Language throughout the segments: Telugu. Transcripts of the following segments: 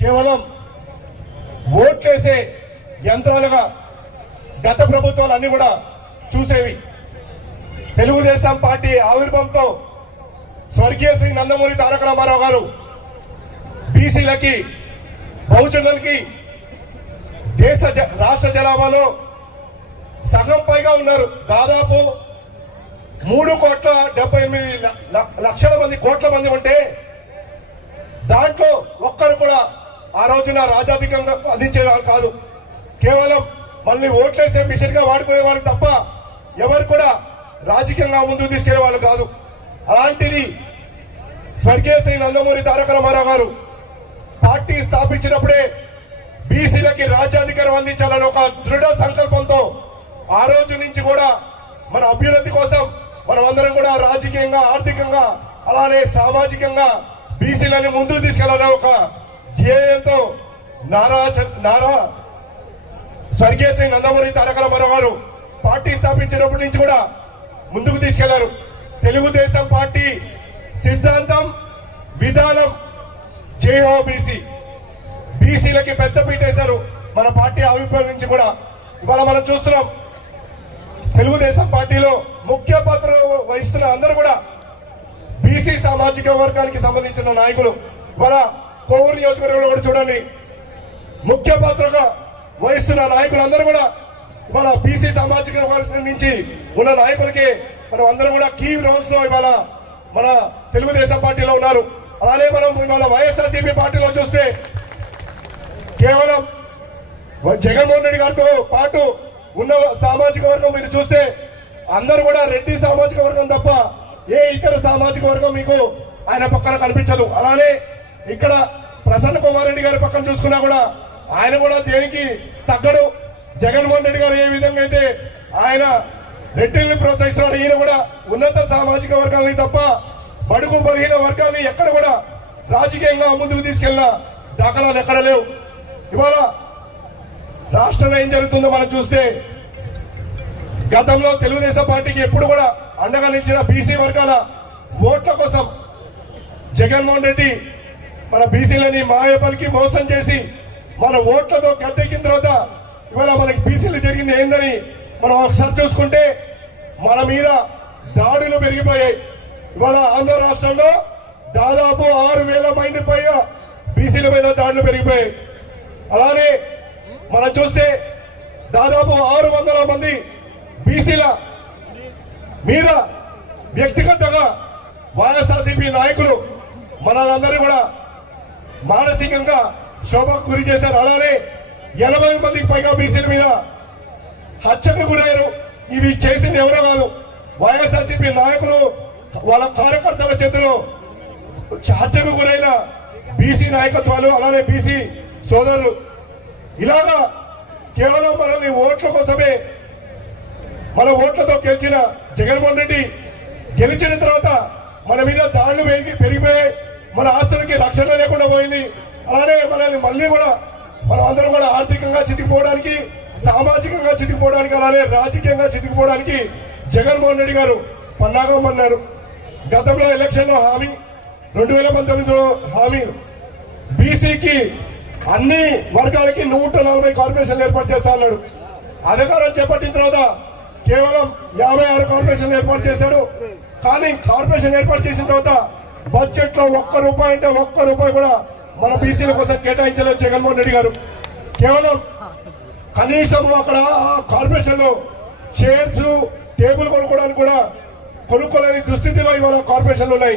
కేవలం ఓట్లేసే యంత్రాలుగా గత ప్రభుత్వాలు అన్ని కూడా చూసేవి. తెలుగుదేశం పార్టీ ఆవిర్భావంతో స్వర్గీయ శ్రీ నందమూరి తారక రామారావు గారు బీసీలకి బహుజనులకి దేశ రాష్ట్ర జనాభాలో సగం పైగా ఉన్నారు. దాదాపు మూడు కోట్ల డెబ్బై ఎనిమిది లక్షల మంది కోట్ల మంది ఉంటే దాంట్లో ఒక్కరు కూడా ఆ రోజున రాజాధికంగా అందించే కాదు. కేవలం మళ్ళీ ఓట్లేసే మిషన్గా వాడుకునే వాళ్ళు తప్ప ఎవరు కూడా రాజకీయంగా ముందుకు తీసుకెళ్ళే వాళ్ళు కాదు. అలాంటిది స్వర్గీయ శ్రీ నందమూరి తారక రామారావు గారు పార్టీ స్థాపించినప్పుడే బీసీలకి రాజ్యాధికారం అందించాలని ఒక దృఢ సంకల్పంతో ఆ రోజు నుంచి కూడా మన అభ్యున్నతి కోసం మనం అందరం కూడా రాజకీయంగా ఆర్థికంగా అలానే సామాజికంగా బీసీలని ముందుకు తీసుకెళ్ళాలని ఒక ధ్యేయంతో నారా నారా స్వర్గీయ శ్రీ నందమూరి తారక రామారావు గారు పార్టీ స్థాపించినప్పటి నుంచి కూడా ముందుకు తీసుకెళ్ళారు. తెలుగుదేశం పార్టీ సిద్ధాంతం విధానం జేహో హో బీసీ. బీసీలకి పెద్ద పీట వేశారు మన పార్టీ ఆవిర్భావం నుంచి కూడా. ఇవాళ మనం చూస్తున్నాం తెలుగుదేశం పార్టీలో ముఖ్య పాత్ర వహిస్తున్న అందరూ కూడా బీసీ సామాజిక వర్గానికి సంబంధించిన నాయకులు వాళ్ళ కోవూరు నియోజకవర్గంలో కూడా చూడండి ముఖ్య పాత్రగా వహిస్తున్న నాయకులందరూ కూడా మన బీసీ సామాజిక వర్గం నుంచి ఉన్న నాయకులకి మనం అందరం కూడా కీ రోల్స్లో ఇవాళ మన తెలుగుదేశం పార్టీలో ఉన్నారు. అలానే మనం ఇవాళ వైఎస్ఆర్సీపీ పార్టీలో చూస్తే కేవలం జగన్మోహన్ రెడ్డి గారితో పాటు ఉన్న సామాజిక వర్గం మీరు చూస్తే అందరూ కూడా రెడ్డి సామాజిక వర్గం తప్ప ఏ ఇతర సామాజిక వర్గం మీకు ఆయన పక్కన కనిపించదు. అలానే ఇక్కడ ప్రసన్న కుమార్ రెడ్డి గారి పక్కన చూసుకున్నా కూడా ఆయన కూడా దేనికి తగ్గడు. జగన్మోహన్ రెడ్డి గారు ఏ విధంగా అయితే ఆయన రెడ్డిల్ని ప్రోత్సహిస్తున్నాడు ఈయన కూడా ఉన్నత సామాజిక వర్గాలని తప్ప బడుగు బలహీన వర్గాల్ని ఎక్కడ కూడా రాజకీయంగా ముందుకు తీసుకెళ్ళిన దాఖలాలు ఎక్కడ లేవు. ఇవాళ రాష్ట్రంలో ఏం జరుగుతుందో మనం చూస్తే గతంలో తెలుగుదేశం పార్టీకి ఎప్పుడు కూడా అండగా నిలిచిన బీసీ వర్గాల ఓట్ల కోసం జగన్మోహన్ రెడ్డి మన బీసీలని మాయపలికి మోసం చేసి మన ఓట్లతో గద్దెక్కిన తర్వాత ఇవాళ మనకి బీసీలు జరిగింది ఏందని మనం ఒకసారి చూసుకుంటే మన మీద దాడులు పెరిగిపోయాయి. ఇవాళ ఆంధ్ర రాష్ట్రంలో దాదాపు ఆరు వేల మంది పైగా బీసీల మీద దాడులు పెరిగిపోయాయి. అలానే మనం చూస్తే దాదాపు ఆరు వందల మంది బీసీల మీద వ్యక్తిగతంగా వైఎస్ఆర్సీపీ నాయకులు మనలందరూ కూడా మానసికంగా శోభకు గురి చేశారు. అలానే ఎనభై మందికి పైగా బీసీల మీద హత్యకు గురయ్యారు. ఇవి చేసింది ఎవరో కాదు. వైఎస్ఆర్సీపీ నాయకులు వాళ్ళ కార్యకర్తల చేతిలో హత్యకు గురైన బీసీ నాయకత్వాలు అలానే బీసీ సోదరులు. ఇలాగా కేవలం మనల్ని ఓట్ల కోసమే మన ఓట్లతో గెలిచిన జగన్మోహన్ రెడ్డి గెలిచిన తర్వాత మన మీద దాడులు పెరిగిపోయాయి. మన ఆస్తులకి రక్షణ లేకుండా పోయింది. అలానే మనల్ని మళ్ళీ కూడా మనం అందరం కూడా ఆర్థికంగా చితికిపోవడానికి సామాజికంగా చితికిపోవడానికి అలానే రాజకీయంగా చితికిపోవడానికి జగన్మోహన్ రెడ్డి గారు పన్నాగం అన్నారు గతంలో ఎలక్షన్లో హామీ రెండు వేల పంతొమ్మిదిలో హామీ. బీసీకి అన్ని వర్గాలకి నూట నలభై కార్పొరేషన్లు ఏర్పాటు చేస్తా అన్నాడు. అధికారం చేపట్టిన తర్వాత కేవలం యాభై ఆరు కార్పొరేషన్లు ఏర్పాటు చేశాడు. కానీ కార్పొరేషన్ ఏర్పాటు చేసిన తర్వాత బడ్జెట్లో ఒక్క రూపాయి అంటే ఒక్క రూపాయి కూడా మన బీసీల కోసం కేటాయించలేదు జగన్మోహన్ రెడ్డి గారు. కేవలం కనీసం అక్కడ ఆ కార్పొరేషన్లో చైర్స్ టేబుల్ కొనుక్కోవడానికి కూడా కొనుక్కోలేని దుస్థితిలో ఇవాళ కార్పొరేషన్లు ఉన్నాయి.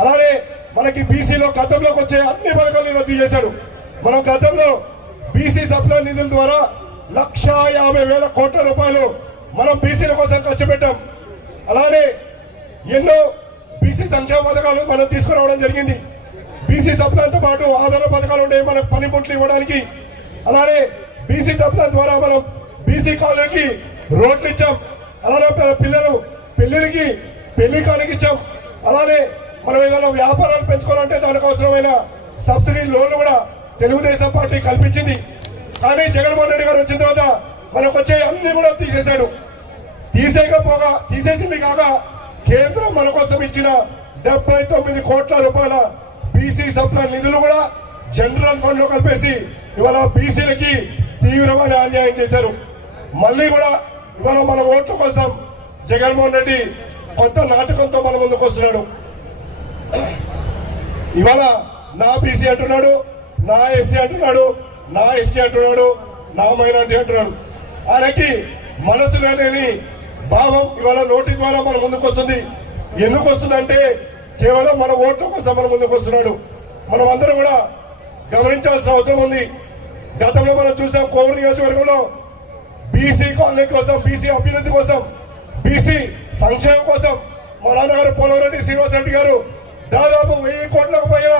అలానే మనకి బీసీలో గతంలోకి వచ్చే అన్ని పథకాలు రద్దు చేశాడు. మనం గతంలో బీసీ సప్లై నిధుల ద్వారా లక్ష యాభై వేల కోట్ల రూపాయలు మనం బీసీల కోసం ఖర్చు పెట్టాం. అలానే ఎన్నో బీసీ సంక్షేమ పథకాలు మనం తీసుకురావడం జరిగింది. బీసీ సభ్యులతో పాటు ఆధార పథకాలు ఉండే మనం పనిముట్లు ఇవ్వడానికి. అలానే బీసీ సభ్యుల ద్వారా మనం బీసీ కాలనీకి రోడ్లు ఇచ్చాం. అలానే పిల్లలు పెళ్ళికి పెళ్ళి కానికి ఇచ్చాం. అలానే మనం ఏదైనా వ్యాపారాలు పెంచుకోవాలంటే దానికి అవసరమైన సబ్సిడీ లోన్లు కూడా తెలుగుదేశం పార్టీ కల్పించింది. కానీ జగన్మోహన్ రెడ్డి గారు వచ్చిన తర్వాత మనకు వచ్చే అన్ని కూడా తీసేశాడు. తీసేయకపోగా తీసేసింది కాక కేంద్రం మన కోసం ఇచ్చిన డెబ్బై తొమ్మిది కోట్ల రూపాయల బీసీ సప్లై నిధులు కూడా జనరల్ ఫండ్లో కలిపేసి ఇవాళ బీసీలకి తీవ్రమైన అన్యాయం చేశారు. మళ్ళీ కూడా ఇవాళ మన ఓట్ల కోసం జగన్మోహన్ రెడ్డి కొత్త నాటకంతో మన ముందుకు వస్తున్నాడు. ఇవాళ నా బీసీ అంటున్నాడు నా ఎస్సీ అంటున్నాడు నా ఎస్టీ అంటున్నాడు నా మైనార్టీ అంటున్నాడు. ఆయనకి మనసులోనేని భావం ఇవాళ నోటి ద్వారా మన ముందుకు వస్తుంది. ఎందుకు వస్తుందంటే కేవలం మన ఓట్ల కోసం మన ముందుకు వస్తున్నాడు. మనం అందరం కూడా గమనించాల్సిన అవసరం ఉంది. గతంలో మనం చూసాం కోవూరు నియోజకవర్గంలో బీసీ కాలనీ కోసం బీసీ అభివృద్ధి కోసం బీసీ సంక్షేమం కోసం మా నాన్నగారు పోలవరెడ్డి శ్రీనివాస్ రెడ్డి గారు దాదాపు వెయ్యి కోట్లకు పైన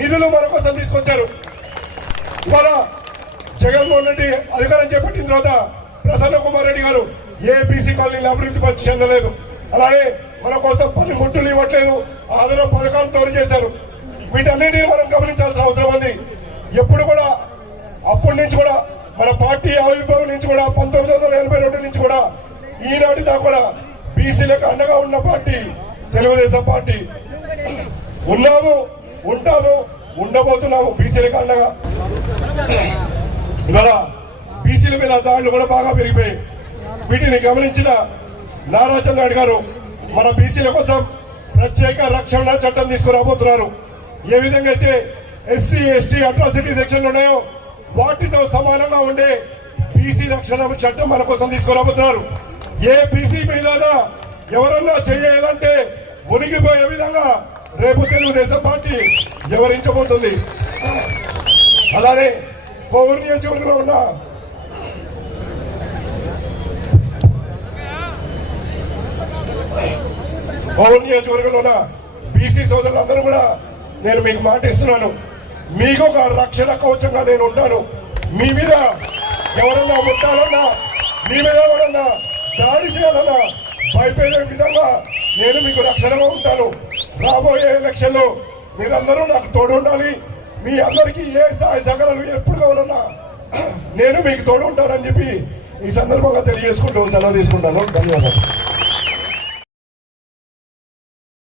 నిధులు మన కోసం తీసుకొచ్చారు. ఇవాళ జగన్మోహన్ రెడ్డి అధికారం చేపట్టిన తర్వాత ప్రసన్న కుమార్ రెడ్డి గారు ఏ బీసీ అభివృద్ధి పరి చెందలేదు. అలాగే మన కోసం పని ముట్టులు ఇవ్వట్లేదు. ఆదరణ పథకాలు తోడు చేశారు. వీటన్నిటిని మనం గమనించాల్సిన అవసరం ఉంది. ఎప్పుడు కూడా అప్పటి నుంచి కూడా మన పార్టీ ఆవిర్భావం నుంచి కూడా పంతొమ్మిది వందల ఎనభై రెండు నుంచి కూడా ఈనాటి దాకా కూడా బీసీలకు అండగా ఉన్న పార్టీ తెలుగుదేశం పార్టీ. ఉన్నాము ఉంటాము ఉండబోతున్నాము బీసీలకు అండగా. ఇవాళ బీసీల మీద దాడులు కూడా బాగా పెరిగిపోయాయి. వీటిని గమనించిన నారా చంద్రబాబు గారు మన బీసీల కోసం ప్రత్యేక రక్షణ చట్టం తీసుకురాబోతున్నారు. ఏ విధంగా అయితే ఎస్సీ ఎస్టీ అట్రాసిటీ సెక్షన్లు ఉన్నాయో వాటితో సమానంగా ఉండే బీసీ రక్షణ చట్టం మన కోసం తీసుకురాబోతున్నారు. ఏ బీసీ మీద ఎవరన్నా చేయాలంటే మునిగిపోయే విధంగా రేపు తెలుగుదేశం పార్టీ వివరించబోతుంది అలానే కోవూరు నియోజకవర్గంలో ఉన్న కోవూరు నియోజకవర్గంలో ఉన్న బీసీ సోదరులందరూ కూడా నేను మీకు మాట ఇస్తున్నాను. మీకు ఒక రక్షణ కవచంగా నేను ఉంటాను. మీ మీద ఎవరన్నా ముట్టాలన్నా మీ మీద ఎవరన్నా దాడి చేయాలన్నా భయపడే విధంగా నేను మీకు రక్షణగా ఉంటాను. రాబోయే ఎలక్షన్లో మీరందరూ నాకు తోడు ఉండాలి. మీ అందరికీ ఏ సహాయ సహకారాలు ఎప్పుడు కావాలన్నా నేను మీకు తోడు ఉంటానని చెప్పి ఈ సందర్భంగా తెలియజేసుకుంటూ సెలవు తీసుకుంటాను. ధన్యవాదాలు.